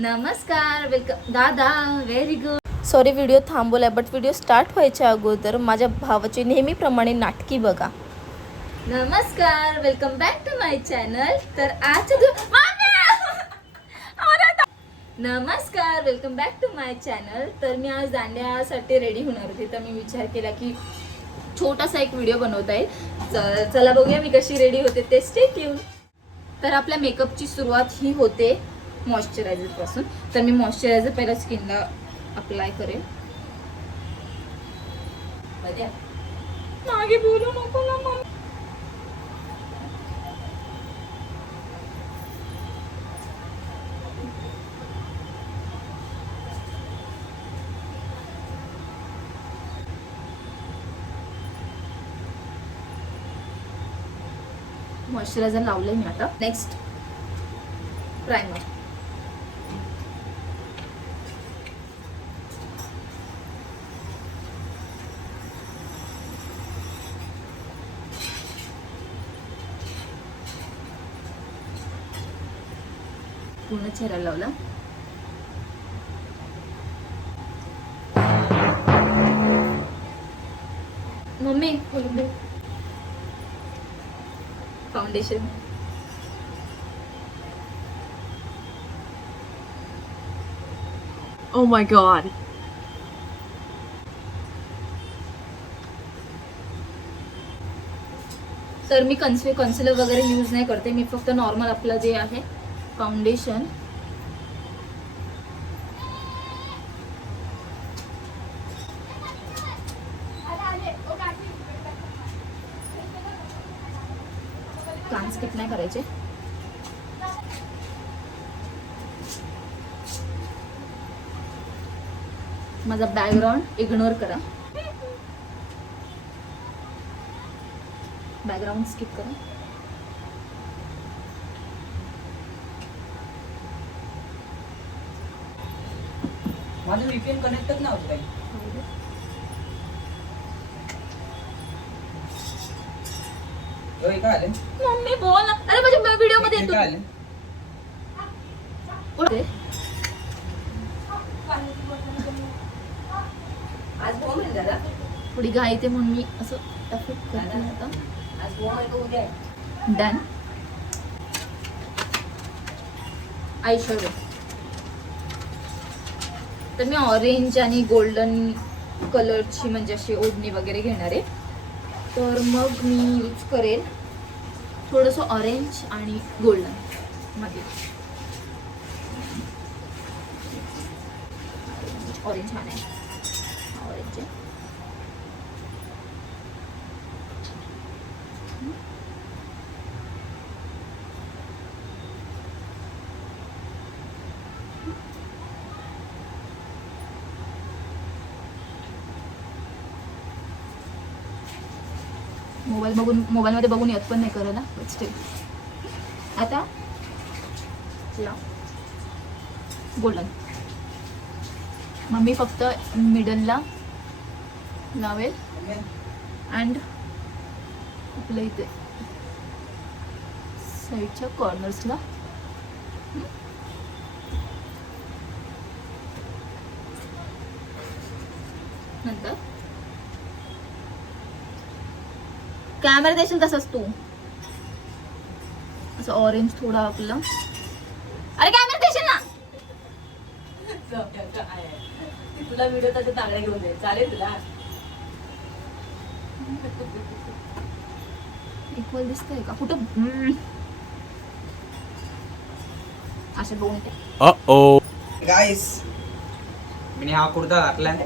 नमस्कार, वेलकम दादा. Very good. Sorry video थांबवलाय, बट व्हिडिओ स्टार्ट व्हायच्या अगोदर माझ्या भावाची नेहमीप्रमाणे नाटकी बघा. नमस्कार, welcome back to my channel. तर आज नमस्कार, welcome back to my channel. तर मी आज दांड्यासाठी रेडी होणार होते, तर मी विचार केला की छोटासा एक व्हिडिओ बनवता येईल. चला बघूया मी कशी रेडी होते ते. Stay tune. तर आपल्या मेकअपची सुरुवात ही होते मॉइश्चरायझर पासून. तर मी मॉइश्चरायझर पहिला स्किनला अप्लाय करेल. मागे बोलू नको ना मम्मी. मॉइश्चरायझर लावलंय मी आता. Next primer. पूर्ण चेहरा लावला. Mummy foundation. Oh my god. तर मी कन्सिलर वगैरे यूज नाही करते. मी फक्त नॉर्मल आपलं जे आहे फाउंडेशन. कान स्किप नाही करायचे. माझा बॅकग्राऊंड इग्नोर करा. बॅकग्राऊंड स्किप करा. माझं VPN कनेक्टच नव्हतं काही. ओय काय आले? मम्मी बोल ना. अरे माझ्या व्हिडिओ मध्ये येतो. काय आले? आज बोल म्हणजे दादा. थोडी घाई येते म्हणून मी असं टफिक करते आता. आज बोल आहे का उद्या आहे? डन. Eye shadow. तर मी ऑरेंज आणि गोल्डन कलरची म्हणजे अशी ओढणी वगैरे घेणार आहे. तर मग मी यूज करेल थोडंसं ऑरेंज आणि गोल्डन मध्ये. ऑरेंज छान आहे. ऑरेंज आहे. मोबाईलमध्ये बघून येत पण नाही करायला. स्टिल आता गोल्डन. मग मी फक्त मिडलला लावेल अँड आपल्या इथे साईडच्या कॉर्नर्सला. नंतर कॅमेरा देशील तसंच तू असं ऑरेंज थोडा आपलं. अरे कॅमेरा देशील ना. तुला व्हिडिओ त्याचे तांगड्या घेऊन दे. चालेल तुला? इक्वल दिसतंय का कुठं? असे बघून ते. गाईस मी हा कुर्ता घातलाय.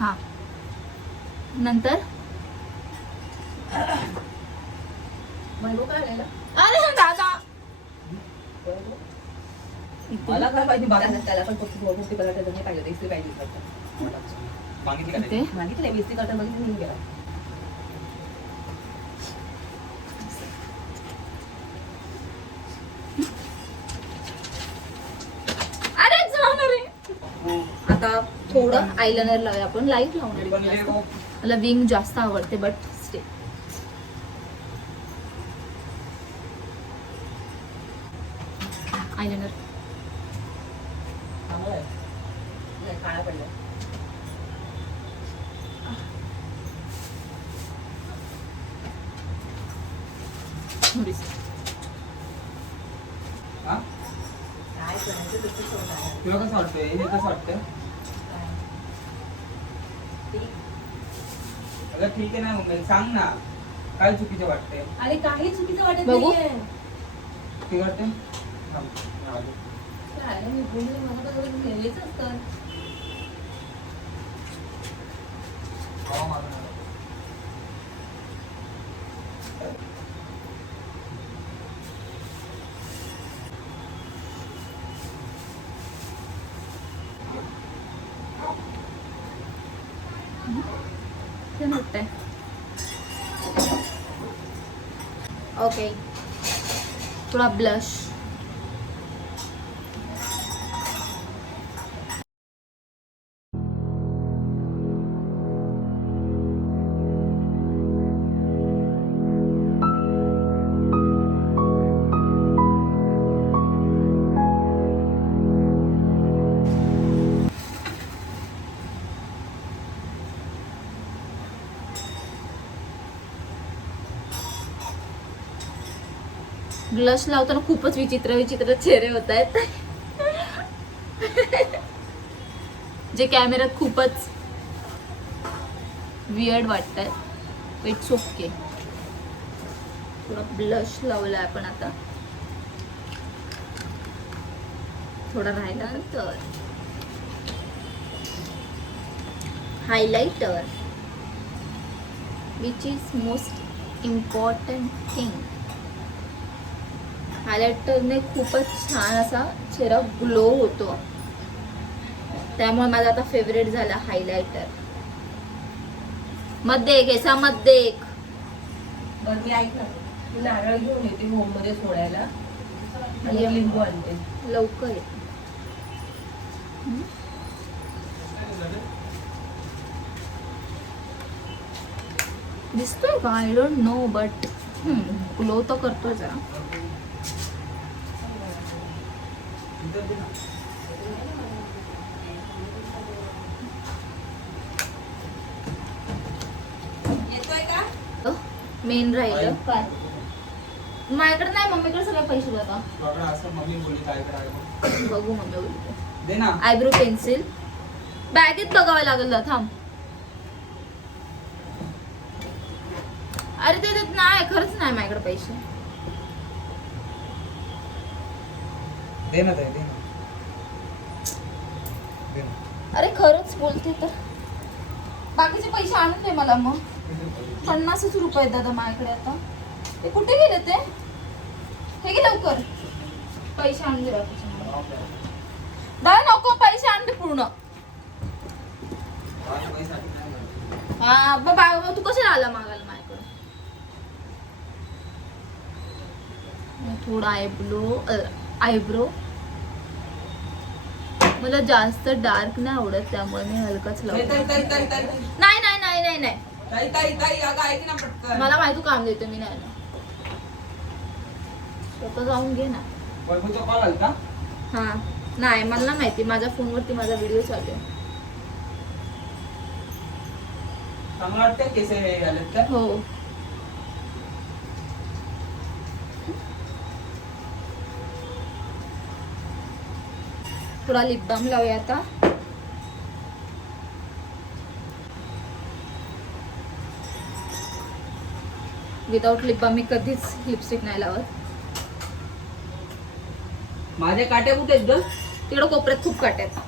हा नंतर अरे दादा मला काय पाहिजे बघा ना. त्याला पण कुर्ती कलर नाही पाहिजे. इस्त्री पाहिजे. इथे मागितलं इस्त्री कलर मध्ये निघून गेला. अरे जाणार रे. आता थोडं आयलाइनर लावूया आपण. लाईट लावणार आहे. मला विंग जास्त आवडते बट स्टे. आयलाइनर काळा पडला. हा? काय करायचं तसं सोडणार. तुला कसं वाटतंय हे कसं वाटतं? अगं ठीक आहे ना मम्मी सांग ना काय चुकीचं वाटतंय? अरे काही चुकीचं वाटत बघू. नाहीये. ठीक वाटतंय? थांब, मी आलो. काय मी बोलले मला तर नेहमीच असतं. हवा मारून आलो. छान वाटतंय. ओके थोडा ब्लश. ब्लश लावताना खूपच विचित्र विचित्र चेहरे होत आहेत जे कॅमेऱ्यात खूपच वियर्ड वाटत आहेत. It's okay. थोडा ब्लश लावलाय आपण आता. थोडा राहिला तर highlighter which is most important thing. हायलाइटरने खूपच छान असा चेहरा ग्लो होतो. त्यामुळे माझा आता फेवरेट झाला हायलाइटर. मध्ये घ्यायचा मध्ये. बरं मी ऐक ना, मी नारळ घेऊन येते होम मध्ये सोडायला आणि ये. लिंबू आणते. लवकर ये. दिसतोय का? I don't know but glow तर करतोय जरा. इथं दे ना. येतोय का? मेन राहिलं काय? माझ्याकडे नाही, मम्मीकडे सगळे पैसे बघा. तुझ्याकडे असं मम्मी बोलली काय करायला बघू मम्मी बोलते. दे ना. आयब्रो पेन्सिल बॅगेत बघावं लागेल ना. थांब. अरे ते नाही, खरंच नाही माझ्याकडे पैसे. दे ना ताई, दे ना. दे ना. अरे खरंच बोलते तर बाकीचे पैसे आणून दे मला. मग 50च रुपये आहेत दादा माझ्याकडे आता. ते कुठे गेले ते? हे घे लवकर. पैसे आणून दे बाकीचे मला. दादा नको, पैसे आणून दे पूर्ण. माझ्या पैशासाठी नाही झालं. हा मग तू कशाला आला मागायला माझ्याकडे? थोडा आयब्रो. मला जास्त डार्क नाही आवडत त्यामुळे मी हलकाच ताई, लावतो. ताई, ताई, ताई, ताई, ताई. नाही नाही नाही नाही नाही ताई, ताई, ताई, अगं ऐक ना पटकन. मला माहिती काम देतो मी. नाही ना स्वतः जाऊन घे ना. वैभवचा कॉल आला का? हा नाही मला नाही माहिती. माझ्या फोनवरती माझा व्हिडिओ चालू आहे. चांगलं वाटतं केस हे आलेत का? हो थोडा लिप बाम लावूया आता. विदाउट लिप बाम मी कधीच लिपस्टिक नाही लावत. माझे काटे कुठे आहेत ग? तिकडं कोपऱ्यात खूप काटे आहेत.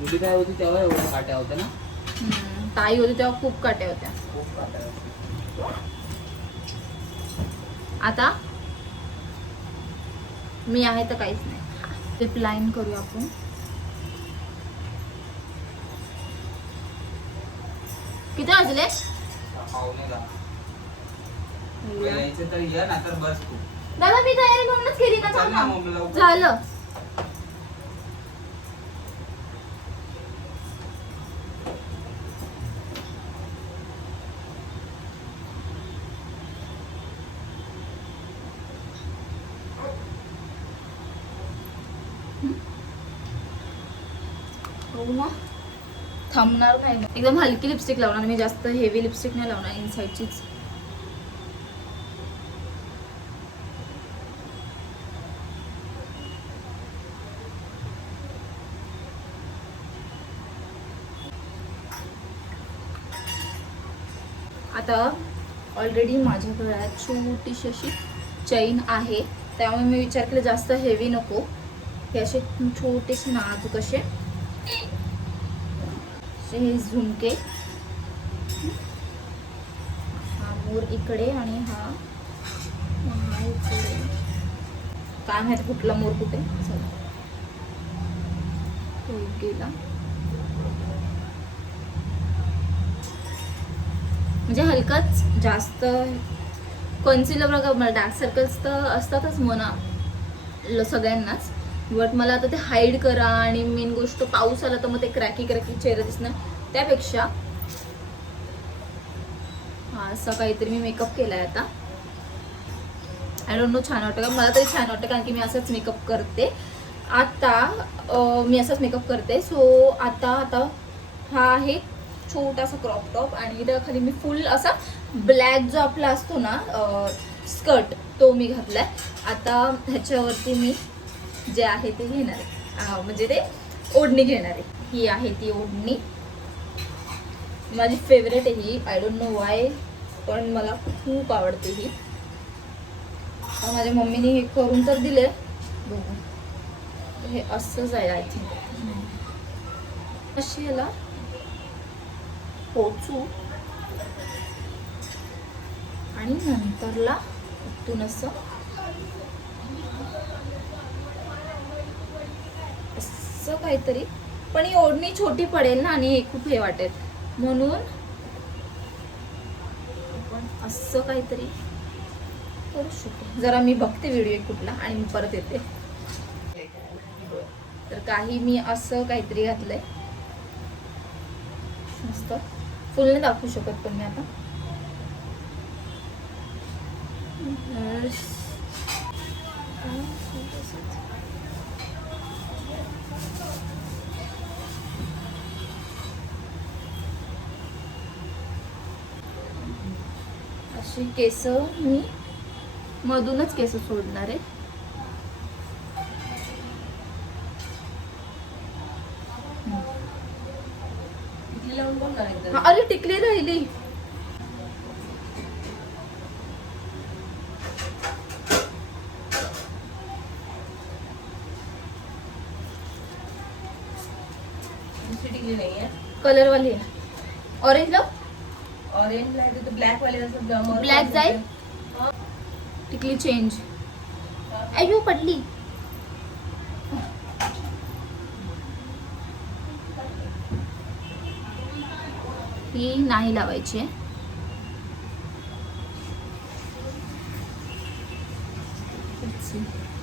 मुली काय होती तेव्हा एवढ्या काट्या होत्या ना. ताई होती तेव्हा खूप काट्या होत्या. खूप काट्या होत्या. आता मी आहे तर काहीच नाही. लिप लाईन करूया आपण. किती वाजले? पाहुणे जा. यायचं तर ये ना तर बस तू. दादा मी तयारी म्हणूनच केली ना. चल ना मम्मी लवकर. झालं. हो ना, थांबणार नाही. एकदम हलकी लिपस्टिक लावणार मी, जास्त हेवी लिपस्टिक नाही लावणार, इनसाइडचीच. आता ऑलरेडी माझ्या गळ्यात छोटीशी अशी चैन आहे, त्यामुळे मी विचार केला जास्त हेवी नको, हे असे छोटेसे नाजूक असे हे झुमके. हा मोर इकडे आणि हा इकडे. काय माहिती कुठला मोर कुठे. चला तो गेला. म्हणजे हलकाच, जास्त कन्सिलर बघा, मला डार्क सर्कल्स तर असतातच म्हणा सगळ्यांनाच, बट मला आता ते हाईड करा आणि मेन गोष्ट पाऊस आला तर मग ते क्रॅकी चेहरा दिसणार, त्यापेक्षा हा असं काहीतरी मी मेकअप केलाय आता. आय डोंट नो छान वाटतं का, मला तरी छान वाटतं कारण की मी असंच मेकअप करते आता. मी असंच मेकअप करते. सो आता हा आहे छोटासा क्रॉप टॉप आणि त्या खाली मी फुल असा ब्लॅक जो आपला असतो ना स्कर्ट, तो मी घातलाय. आता ह्याच्यावरती मी जे आहे ते घेणार आहे, म्हणजे ते ओढणी घेणार आहे. ही आहे ती ओढणी, माझी फेवरेट आहे ही. आय डोंट नो वाय, पण मला खूप आवडते ही. माझ्या मम्मीने हे करून तर दिले बघू, हे असंच आहे आय थिंक. अशी ह्याला पोचू आणि नंतरला उठून असं काहीतरी. पण ही ओढणी छोटी पडेल ना आणि हे खूप हे वाटेल, म्हणून आपण असं काहीतरी करू शकतो. जरा मी बघते व्हिडिओ कुठला आणि मी परत येते. तर काही मी असं काहीतरी घातलंय मस्त. फुल नाही दाखवू शकत पण मी आता. अशी केस मी मधूनच केस सोडणार आहे. अरे टिकली राहिली. टिकली नाहीये, कलर वाली आहे. ऑरेंज लाव, ऑरेंज लाईट तर ब्लॅक वाले ब्लॅक जाईल. टिकली चेंज. अयो पडली. ही नाही लावायची.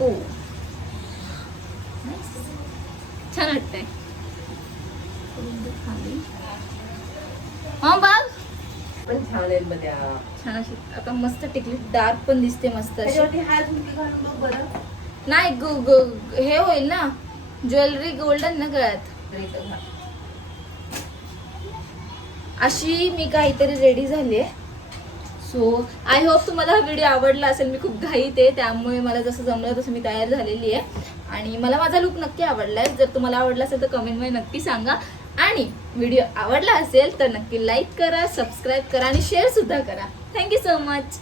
ओ छान वाटतंय. हा बघ पण छान आहेत मध्ये. छान अशी आता मस्त टिकली, डार्क पण दिसते मस्त अशी. त्याच्यावरती हा झुमकी घालून बघ बरं. नाही हे होईल ना, ज्वेलरी गोल्डन ना गळ्यात. अशी मी काहीतरी रेडी झाली आहे. सो आय होप तुम्हाला हा व्हिडिओ आवडला असेल. मी खूप घाईत आहे, त्यामुळे मला जसं जमलं तसं मी तयार झालेली आहे आणि मला माझा लुक नक्की आवडलाय. जर तुम्हाला आवडला असेल तर कमेंटमध्ये नक्की सांगा आणि व्हिडिओ आवडला असेल तर नक्की लाईक करा, सबस्क्राईब करा आणि शेअर सुद्धा करा. Thank you so much.